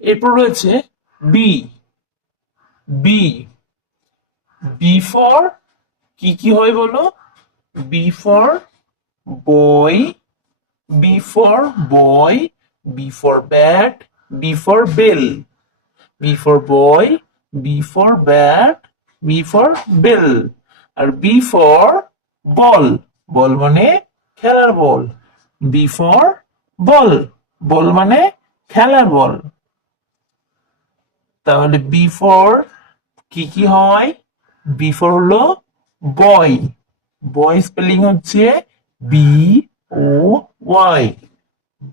এরপর রয়েছে B. B B for কি কি হয় বলো? বি ফর বই, B for boy, B for bat, B for bell. B for boy, B for bat, B for bell. আর বি ফর বল। বল মানে খেলার বল। B for ball. বল মানে খেলার বল। তাহলে বি ফর কি কি হয়? বি ফর হলো বয়। বয় স্পেলিং হচ্ছে বি ও ওয়াই।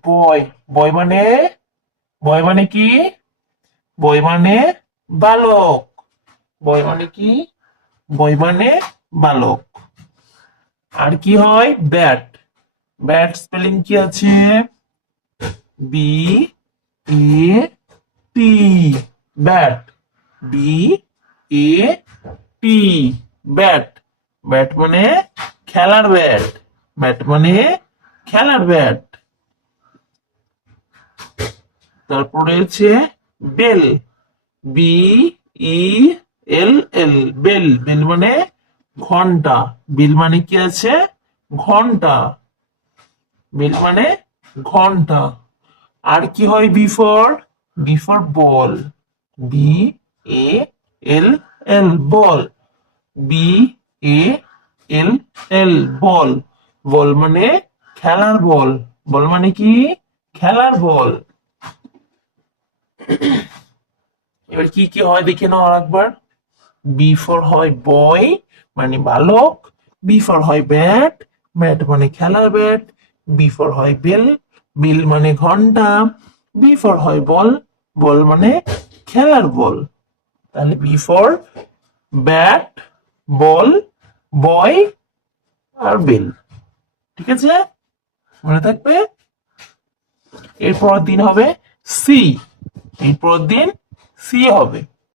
বয়। বয় মানে, বয় মানে কি? বয় মানে বালক। বয় মানে কি? বয় মানে বালক। আর কি হয়? ব্যাট। ব্যাট স্পেলিং কি আছে? B A T. Bat. B A T. Bat. Bat মানে খেলার ব্যাট। ব্যাট মানে খেলার ব্যাট। তারপর রয়েছে বেল। বি ই এল এল। বেল। বেল মানে ঘন্টা। বেল মানে কি আছে? ঘন্টা। বেল মানে ঘন্টা। আর কি হয় B for? B for ball. B A L L. Ball. B A L L. Ball. Ball মানে খেলার বল। বল মানে কি? খেলার বল। এবার কি কি হয় দেখে নাও আরেকবার। বি ফর হয় বয় মানে বালক। বি ফর হয় ব্যাট। ব্যাট মানে খেলার ব্যাট। বি ফর হয় বেল। বেল মানে ঘন্টা। বি ফর হয় বল। বল মানে খেলার বল। তাহলে B for bat, ball, boy আর বেল। ঠিক আছে, মনে থাকবে। এরপর দিন হবে সি। এরপর দিন সি হবে।